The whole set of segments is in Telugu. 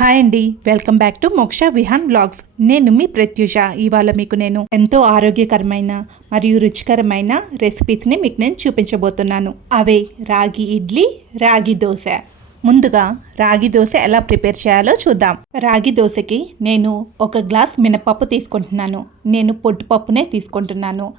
హాయ్ అండి. వెల్కమ్ బ్యాక్ టు మోక్ష విహాన్ బ్లాగ్స్. నేను మీ ప్రత్యూష. ఇవాళ మీకు నేను ఎంతో ఆరోగ్యకరమైన మరియు రుచికరమైన రెసిపీస్ని మీకు నేను చూపించబోతున్నాను. అవే రాగి ఇడ్లీ రాగి దోశ. ముందుగా రాగి దోశ ఎలా ప్రిపేర్ చేయాలో చూద్దాం. రాగి దోశకి నేను ఒక గ్లాస్ మినపప్పు తీసుకుంటున్నాను. నేను పొట్టుపప్పునే తీసుకుంటున్నాను.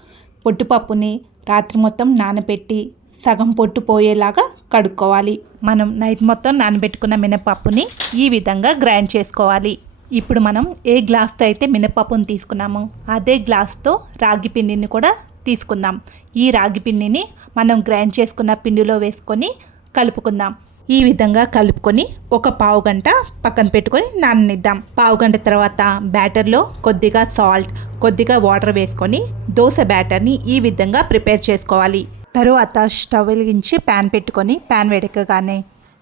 పొట్టుపప్పుని రాత్రి మొత్తం నానబెట్టి సగం పొట్టు పోయేలాగా కడుక్కోవాలి. మనం నైట్ మొత్తం నానబెట్టుకున్న మినపప్పుని ఈ విధంగా గ్రైండ్ చేసుకోవాలి. ఇప్పుడు మనం ఏ గ్లాస్తో అయితే మినపప్పును తీసుకున్నామో అదే గ్లాస్తో రాగి పిండిని కూడా తీసుకుందాం. ఈ రాగి పిండిని మనం గ్రైండ్ చేసుకున్న పిండిలో వేసుకొని కలుపుకుందాం. ఈ విధంగా కలుపుకొని ఒక పావు గంట పక్కన పెట్టుకొని నాననిద్దాం. పావు గంట తర్వాత బ్యాటర్లో కొద్దిగా సాల్ట్ కొద్దిగా వాటర్ వేసుకొని దోశ బ్యాటర్ని ఈ విధంగా ప్రిపేర్ చేసుకోవాలి. తరువాత స్టవ్ వెలిగించి ప్యాన్ పెట్టుకొని ప్యాన్ వేడకగానే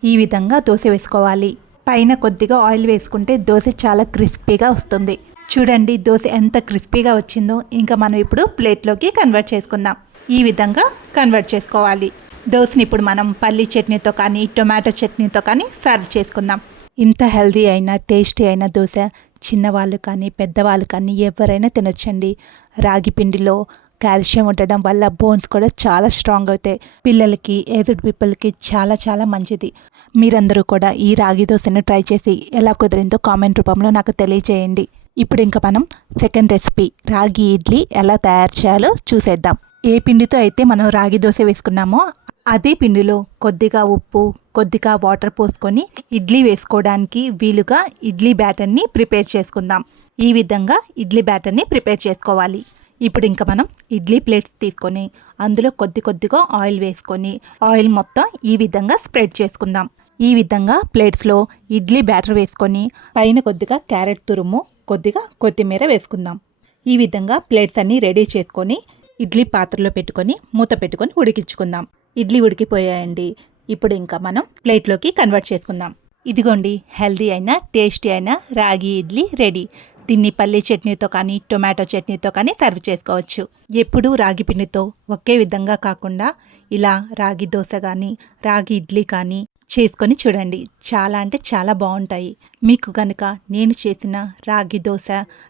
ఈ విధంగా దోశ వేసుకోవాలి. పైన కొద్దిగా ఆయిల్ వేసుకుంటే దోశ చాలా క్రిస్పీగా వస్తుంది. చూడండి దోశ ఎంత క్రిస్పీగా వచ్చిందో. ఇంకా మనం ఇప్పుడు ప్లేట్లోకి కన్వర్ట్ చేసుకుందాం. ఈ విధంగా కన్వర్ట్ చేసుకోవాలి. దోశని ఇప్పుడు మనం పల్లి చట్నీతో కానీ టొమాటో చట్నీతో కానీ సర్వ్ చేసుకుందాం. ఇంత హెల్దీ అయిన టేస్టీ అయిన దోశ చిన్నవాళ్ళు కానీ పెద్దవాళ్ళు కానీ ఎవరైనా తినొచ్చండి. రాగి పిండిలో కాల్షియం ఉండడం వల్ల బోన్స్ కూడా చాలా స్ట్రాంగ్ అవుతాయి. పిల్లలకి ఏదుడు పీపుల్కి చాలా చాలా మంచిది. మీరందరూ కూడా ఈ రాగి దోశను ట్రై చేసి ఎలా కుదిరిందో కామెంట్ రూపంలో నాకు తెలియజేయండి. ఇప్పుడు ఇంకా మనం సెకండ్ రెసిపీ రాగి ఇడ్లీ ఎలా తయారు చేయాలో చూసేద్దాం. ఏ పిండితో అయితే మనం రాగి దోశ వేసుకున్నామో అదే పిండిలో కొద్దిగా ఉప్పు కొద్దిగా వాటర్ పోసుకొని ఇడ్లీ వేసుకోవడానికి వీలుగా ఇడ్లీ బ్యాటర్ని ప్రిపేర్ చేసుకుందాం. ఈ విధంగా ఇడ్లీ బ్యాటర్ని ప్రిపేర్ చేసుకోవాలి. ఇప్పుడు ఇంకా మనం ఇడ్లీ ప్లేట్స్ తీసుకొని అందులో కొద్ది కొద్దిగా ఆయిల్ వేసుకొని ఆయిల్ మొత్తం ఈ విధంగా స్ప్రెడ్ చేసుకుందాం. ఈ విధంగా ప్లేట్స్లో ఇడ్లీ బ్యాటర్ వేసుకొని పైన కొద్దిగా క్యారెట్ తురుము కొద్దిగా కొత్తిమీర వేసుకుందాం. ఈ విధంగా ప్లేట్స్ అన్నీ రెడీ చేసుకొని ఇడ్లీ పాత్రలో పెట్టుకొని మూత పెట్టుకొని ఉడికించుకుందాం. ఇడ్లీ ఉడికిపోయాయండి. ఇప్పుడు ఇంకా మనం ప్లేట్లోకి కన్వర్ట్ చేసుకుందాం. ఇదిగోండి హెల్దీ అయిన టేస్టీ అయిన రాగి ఇడ్లీ రెడీ. దీన్ని పల్లి చట్నీతో కానీ టొమాటో చట్నీతో కానీ సర్వ్ చేసుకోవచ్చు. ఎప్పుడూ రాగి పిండితో ఒకే విధంగా కాకుండా ఇలా రాగి దోశ కానీ రాగి ఇడ్లీ కానీ చేసుకొని చూడండి. చాలా అంటే చాలా బాగుంటాయి. మీకు కనుక నేను చేసిన రాగి దోశ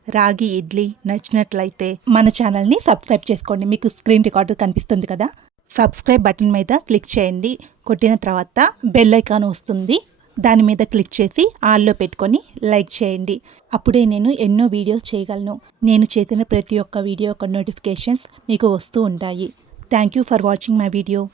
రాగి ఇడ్లీ నచ్చినట్లయితే మన ఛానల్ని సబ్స్క్రైబ్ చేసుకోండి. మీకు స్క్రీన్ రికార్డు కనిపిస్తుంది కదా? సబ్స్క్రైబ్ బటన్ మీద క్లిక్ చేయండి. కొట్టిన తర్వాత బెల్ ఐకాన్ వస్తుంది. దాని మీద క్లిక్ చేసి ఆల్లో పెట్టుకొని లైక్ చేయండి. అప్పుడే నేను ఎన్నో వీడియోస్ చేయగలను. నేను చేసిన ప్రతి ఒక్క వీడియో యొక్క నోటిఫికేషన్స్ మీకు వస్తూ ఉంటాయి. Thank you for watching my video